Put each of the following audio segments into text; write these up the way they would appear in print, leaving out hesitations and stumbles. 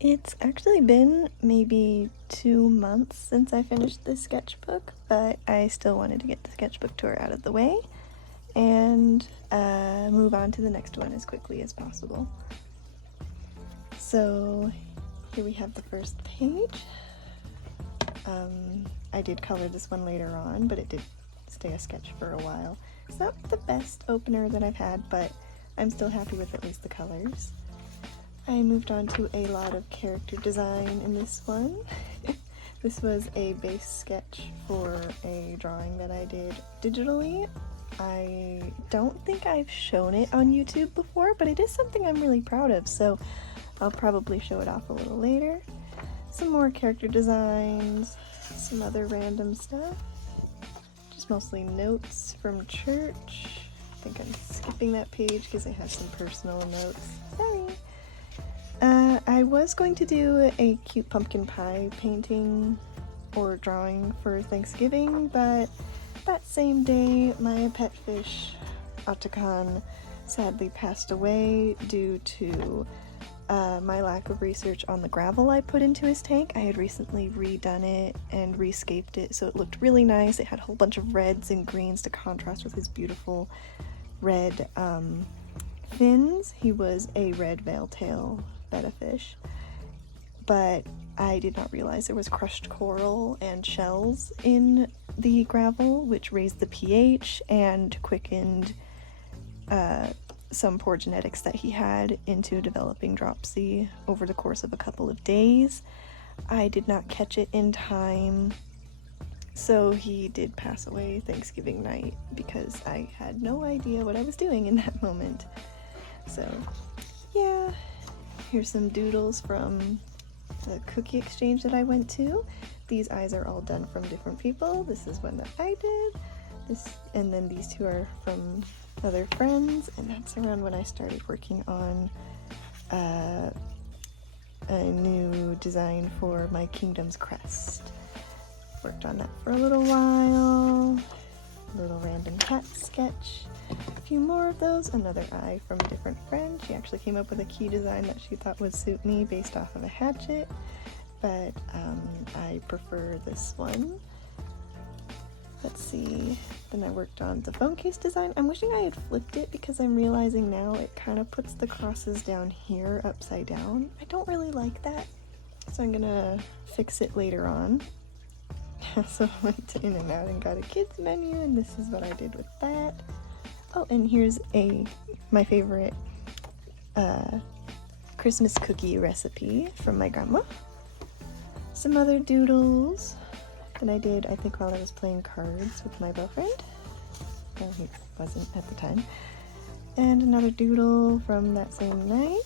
It's actually been maybe 2 months since I finished this sketchbook, but I still wanted to get the sketchbook tour out of the way and move on to the next one as quickly as possible. So here we have the first page. I did color this one later on, but it did stay a sketch for a while. It's not the best opener that I've had, but I'm still happy with at least the colors. I moved on to a lot of character design in this one. This was a base sketch for a drawing that I did digitally. I don't think I've shown it on YouTube before, but it is something I'm really proud of, so I'll probably show it off a little later. Some more character designs, some other random stuff. Just mostly notes from church. I think I'm skipping that page because I have some personal notes. Sorry. I was going to do a cute pumpkin pie painting or drawing for Thanksgiving, but that same day my pet fish, Otacon, sadly passed away due to my lack of research on the gravel I put into his tank. I had recently redone it and rescaped it so it looked really nice. It had a whole bunch of reds and greens to contrast with his beautiful red fins. He was a red veil-tail betta fish, but I did not realize there was crushed coral and shells in the gravel, which raised the pH and quickened some poor genetics that he had into developing dropsy over the course of a couple of days. I did not catch it in time, so he did pass away Thanksgiving night because I had no idea what I was doing in that moment. So yeah, here's some doodles from the cookie exchange that I went to. These eyes are all done from different people. This is one that I did. And then these two are from other friends, and that's around when I started working on a new design for my kingdom's crest. Worked on that for a little while. A little random cat sketch. A few more of those. Another eye from a different friend. She actually came up with a key design that she thought would suit me based off of a hatchet, but I prefer this one. Let's see, then I worked on the phone case design. I'm wishing I had flipped it because I'm realizing now it kind of puts the crosses down here upside down. I don't really like that, so I'm gonna fix it later on. So I went to In-N-Out and got a kids menu, and this is what I did with that. Oh, and here's my favorite Christmas cookie recipe from my grandma. Some other doodles that I did, I think, while I was playing cards with my boyfriend. Well, he wasn't at the time. And another doodle from that same night.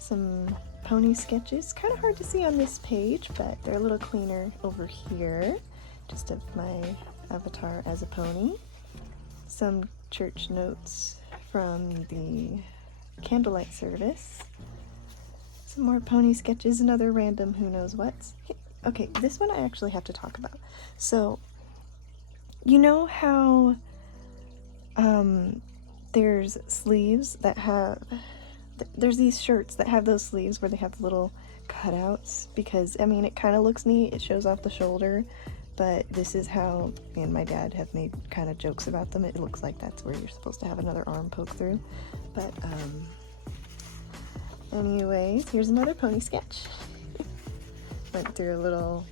Some pony sketches. Kind of hard to see on this page, but they're a little cleaner over here. Just of my avatar as a pony. Some church notes from the candlelight service. Some more pony sketches, another random who knows what's. Okay, this one I actually have to talk about. So, you know how there's sleeves that have, there's these shirts that have those sleeves where they have little cutouts, because, I mean, it kind of looks neat, it shows off the shoulder, but this is how me and my dad have made kind of jokes about them. It looks like that's where you're supposed to have another arm poke through, but, anyways, here's another pony sketch. Went through a little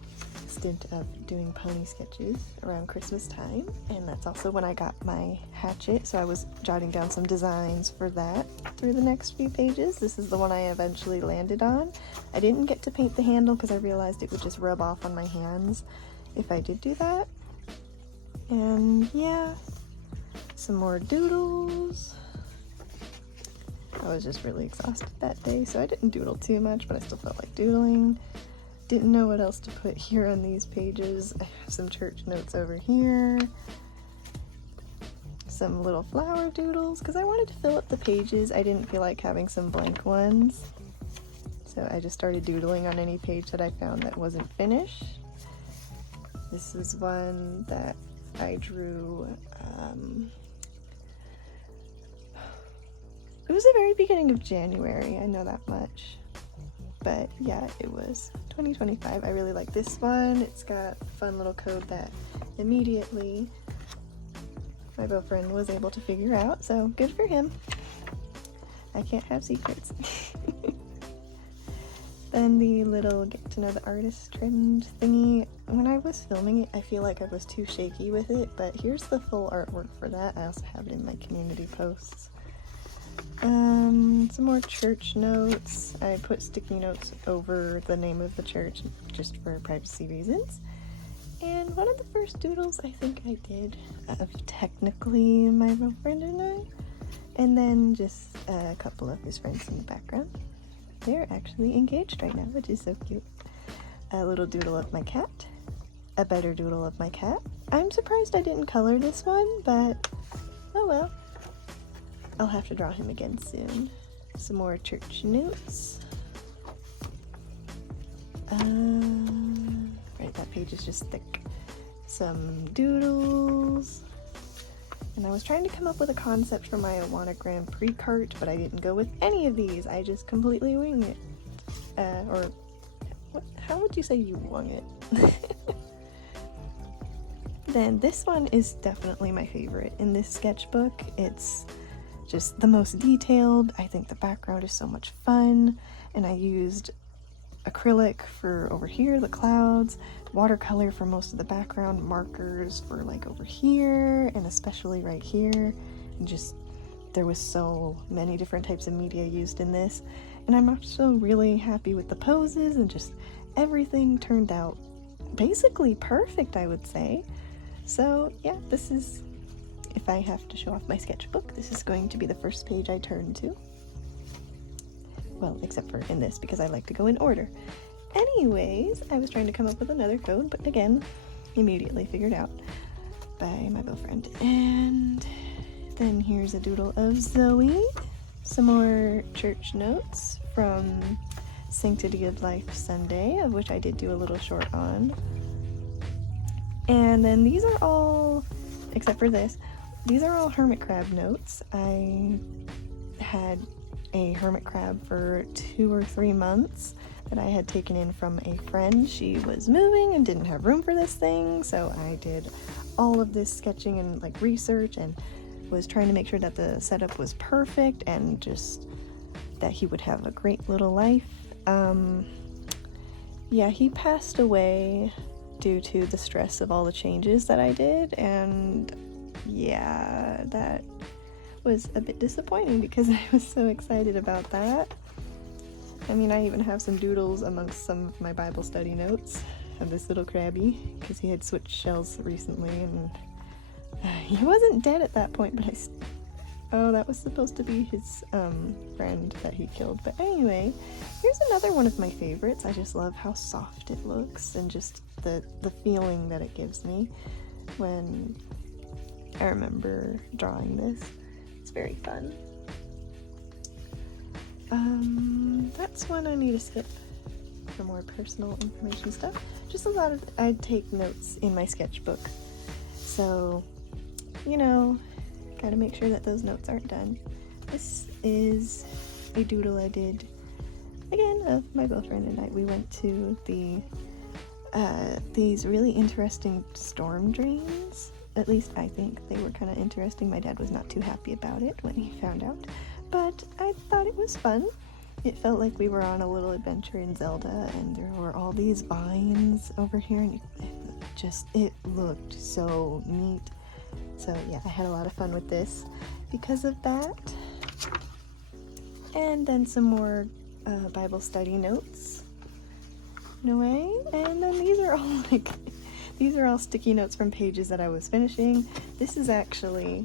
stint of doing pony sketches around Christmas time, and that's also when I got my hatchet, so I was jotting down some designs for that through the next few pages. This is the one I eventually landed on. I didn't get to paint the handle because I realized it would just rub off on my hands if I did do that. And yeah, some more doodles. I was just really exhausted that day, so I didn't doodle too much, but I still felt like doodling. Didn't know what else to put here on these pages. I have some church notes over here. Some little flower doodles, because I wanted to fill up the pages. I didn't feel like having some blank ones. So I just started doodling on any page that I found that wasn't finished. This is one that I drew. It was the very beginning of January, I know that much. But yeah, it was 2025. I really like this one. It's got a fun little code that immediately my boyfriend was able to figure out, so good for him. I can't have secrets. Then the little get to know the artist trend thingy. When I was filming it, I feel like I was too shaky with it, but here's the full artwork for that. I also have it in my community posts. Some more church notes. I put sticky notes over the name of the church just for privacy reasons. And one of the first doodles I think I did of technically my boyfriend and I. And then just a couple of his friends in the background. They're actually engaged right now, which is so cute. A little doodle of my cat. A better doodle of my cat. I'm surprised I didn't color this one, but oh well. I'll have to draw him again soon. Some more church notes. Right, that page is just thick. Some doodles. And I was trying to come up with a concept for my Awana Grand Prix cart, but I didn't go with any of these. I just completely wing it. How would you say you wung it? Then this one is definitely my favorite. In this sketchbook, it's just the most detailed. I think the background is so much fun, and I used acrylic for over here, the clouds, watercolor for most of the background, markers for like over here, and especially right here. And just, there was so many different types of media used in this. And I'm also really happy with the poses, and just everything turned out basically perfect, I would say. So yeah, this is, if I have to show off my sketchbook, this is going to be the first page I turn to. Well, except for in this, because I like to go in order. Anyways, I was trying to come up with another code, but again, immediately figured out by my boyfriend. And then here's a doodle of Zoe. Some more church notes from Sanctity of Life Sunday, of which I did do a little short on. And then these are all, except for this, these are all hermit crab notes. I had a hermit crab for 2 or 3 months that I had taken in from a friend. She was moving and didn't have room for this thing, so I did all of this sketching and like research and was trying to make sure that the setup was perfect and just that he would have a great little life. Yeah, he passed away due to the stress of all the changes that I did, and yeah, that was a bit disappointing because I was so excited about that. I mean, I even have some doodles amongst some of my Bible study notes of this little crabby because he had switched shells recently, and he wasn't dead at that point, but oh, that was supposed to be his friend that he killed. But anyway, here's another one of my favorites. I just love how soft it looks and just the feeling that it gives me when I remember drawing this. It's very fun. That's one I need to skip for more personal information stuff. Just a lot of, I take notes in my sketchbook. So, you know, gotta make sure that those notes aren't done. This is a doodle I did, again, of my boyfriend and I. We went to these really interesting storm drains. At least I think they were kind of interesting. My dad was not too happy about it when he found out, but I thought it was fun. It felt like we were on a little adventure in Zelda, and there were all these vines over here, and it looked so neat. So yeah, I had a lot of fun with this because of that. And then some more Bible study notes. No way. And then these are all these are all sticky notes from pages that I was finishing. This is actually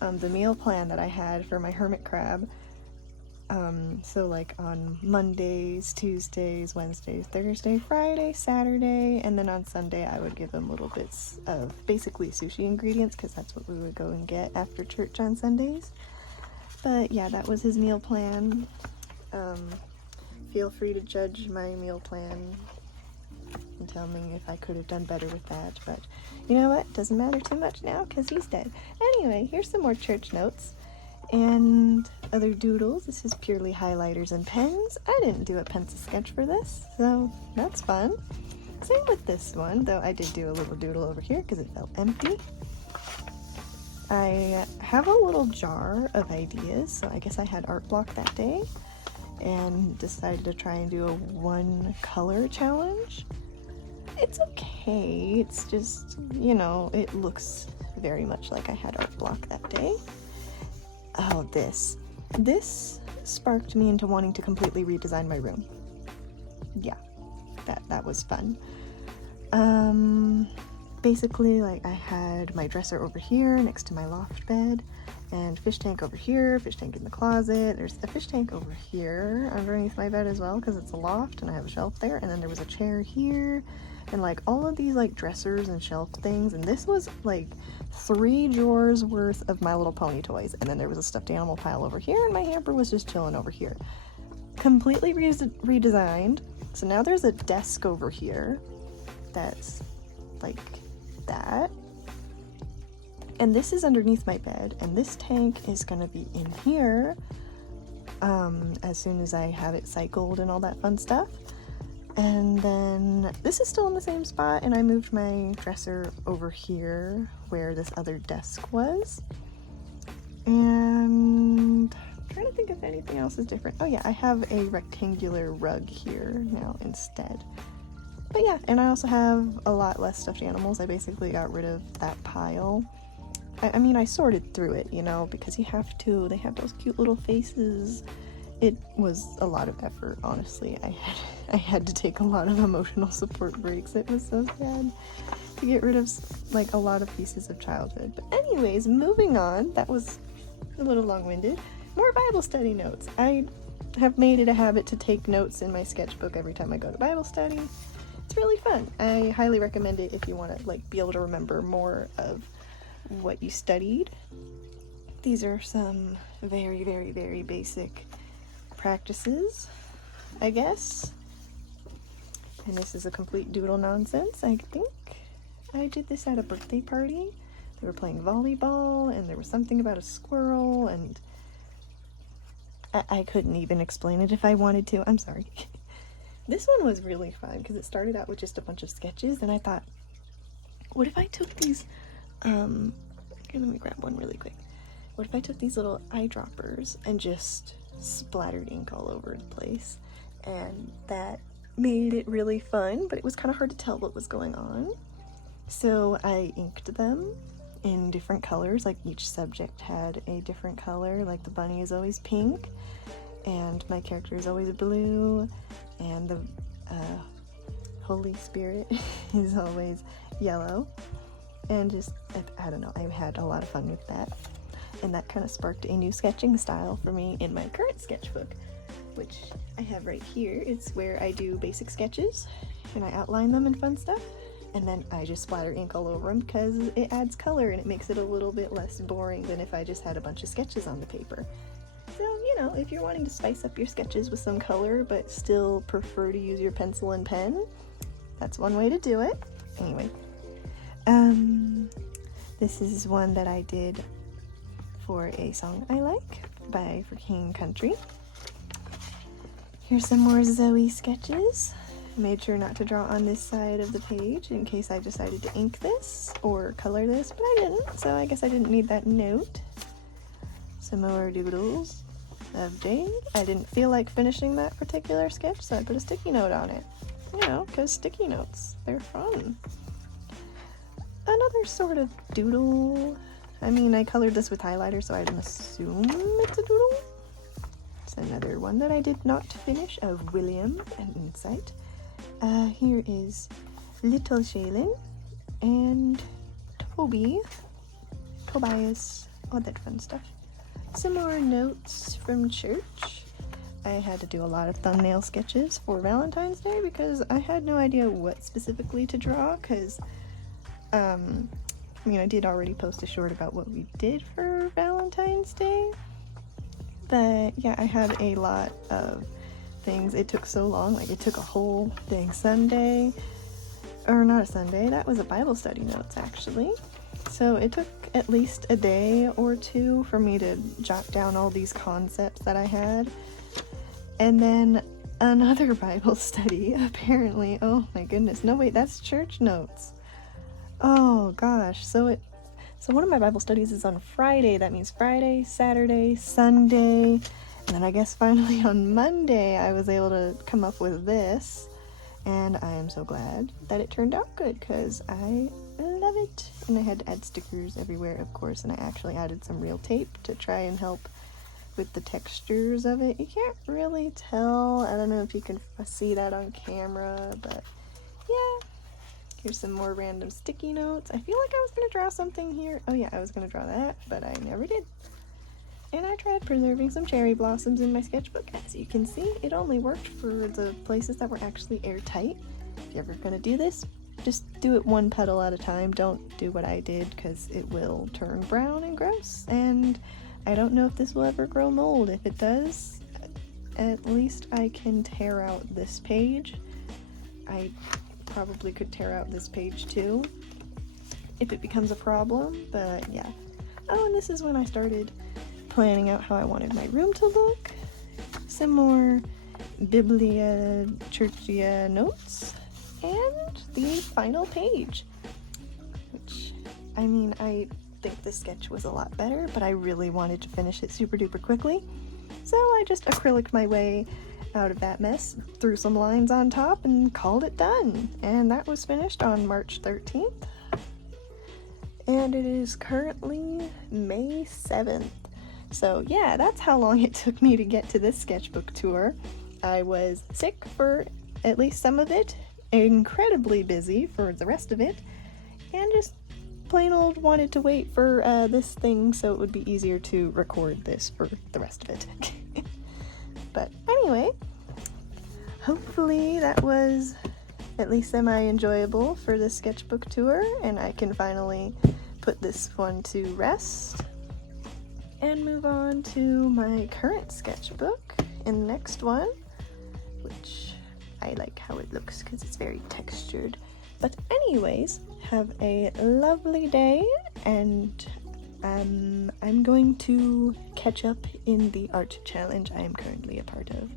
the meal plan that I had for my hermit crab. So like on Mondays, Tuesdays, Wednesdays, Thursday, Friday, Saturday, and then on Sunday I would give him little bits of basically sushi ingredients because that's what we would go and get after church on Sundays. But yeah, that was his meal plan. Feel free to judge my meal plan and tell me if I could have done better with that, but you know what? Doesn't matter too much now because he's dead. Anyway, here's some more church notes. And other doodles. This is purely highlighters and pens. I didn't do a pencil sketch for this, so that's fun. Same with this one, though I did do a little doodle over here because it felt empty. I have a little jar of ideas, so I guess I had art block that day and decided to try and do a one color challenge. It's okay, it's just, you know, it looks very much like I had art block that day. Oh, this sparked me into wanting to completely redesign my room. Yeah, that was fun. Basically, like, I had my dresser over here next to my loft bed, and fish tank over here, fish tank in the closet. There's a fish tank over here underneath my bed as well because it's a loft and I have a shelf there, and then there was a chair here, and like all of these like dressers and shelf things, and this was like 3 drawers worth of My Little Pony toys, and then there was a stuffed animal pile over here, and my hamper was just chilling over here. Completely redesigned. So now there's a desk over here that's like that, and this is underneath my bed, and this tank is gonna be in here as soon as I have it cycled and all that fun stuff. And then this is still in the same spot, and I moved my dresser over here where this other desk was. And I'm trying to think if anything else is different. Oh yeah, I have a rectangular rug here now instead. But yeah, and I also have a lot less stuffed animals. I basically got rid of that pile. I mean, I sorted through it, you know, because you have to. They have those cute little faces. It was a lot of effort, honestly. I had to take a lot of emotional support breaks. It was so sad to get rid of like a lot of pieces of childhood. But anyways, moving on. That was a little long-winded. More Bible study notes. I have made it a habit to take notes in my sketchbook every time I go to Bible study. It's really fun. I highly recommend it if you want to like be able to remember more of what you studied. These are some very, very, very basic practices, I guess. And this is a complete doodle nonsense. I think I did this at a birthday party. They were playing volleyball, and there was something about a squirrel, and I couldn't even explain it if I wanted to. I'm sorry. This one was really fun because it started out with just a bunch of sketches, and I thought, what if I took these, here, let me grab one really quick. What if I took these little eyedroppers and just splattered ink all over the place? And that made it really fun, but it was kind of hard to tell what was going on. So I inked them in different colors, like each subject had a different color, like the bunny is always pink, and my character is always blue, and the Holy Spirit is always yellow. And just, I don't know, I had a lot of fun with that. And that kind of sparked a new sketching style for me in my current sketchbook, which I have right here. It's where I do basic sketches, and I outline them and fun stuff, and then I just splatter ink all over them because it adds color and it makes it a little bit less boring than if I just had a bunch of sketches on the paper. So, you know, if you're wanting to spice up your sketches with some color but still prefer to use your pencil and pen, that's one way to do it. Anyway, this is one that I did for a song I like by For King Country. Here's some more Zoe sketches. I made sure not to draw on this side of the page in case I decided to ink this or color this, but I didn't, so I guess I didn't need that note. Some more doodles of Jade. I didn't feel like finishing that particular sketch, so I put a sticky note on it. You know, because sticky notes, they're fun. Another sort of doodle. I mean, I colored this with highlighter, so I'd assume it's a doodle. It's another one that I did not finish of William and Insight. Here is Little Shaylin and Tobias, all that fun stuff. Some more notes from church. I had to do a lot of thumbnail sketches for Valentine's Day because I had no idea what specifically to draw, because I mean, I did already post a short about what we did for Valentine's Day, but yeah, I had a lot of things. It took so long, like it took a whole dang Sunday, or not a Sunday, that was a Bible study notes actually. So it took at least a day or two for me to jot down all these concepts that I had. And then another Bible study, apparently. Oh my goodness. No, wait, that's church notes. Oh gosh. So one of my Bible studies is on Friday. That means Friday, Saturday, Sunday. And then I guess finally on Monday I was able to come up with this. And I am so glad that it turned out good because I love it. And I had to add stickers everywhere, of course, and I actually added some real tape to try and help with the textures of it. You can't really tell. I don't know if you can see that on camera, but yeah. Here's some more random sticky notes. I feel like I was going to draw something here. Oh yeah, I was going to draw that, but I never did. And I tried preserving some cherry blossoms in my sketchbook. As you can see, it only worked for the places that were actually airtight. If you're ever going to do this, just do it one petal at a time. Don't do what I did because it will turn brown and gross. And I don't know if this will ever grow mold. If it does, at least I can tear out this page. I probably could tear out this page too if it becomes a problem, but yeah. Oh, and this is when I started planning out how I wanted my room to look. Some more Biblia Churchia notes, and the final page, which, I mean, I think the sketch was a lot better, but I really wanted to finish it super duper quickly, so I just acrylic my way out of that mess, threw some lines on top, and called it done. And that was finished on March 13th, and it is currently May 7th. So yeah, that's how long it took me to get to this sketchbook tour. I was sick for at least some of it, incredibly busy for the rest of it, and just plain old wanted to wait for this thing so it would be easier to record this for the rest of it. But anyway, hopefully that was at least semi-enjoyable for this sketchbook tour, and I can finally put this one to rest and move on to my current sketchbook in the next one, which I like how it looks because it's very textured. But anyways, have a lovely day, and I'm going to catch up in the art challenge I am currently a part of,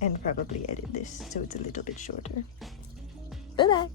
and probably edit this so it's a little bit shorter. Bye bye!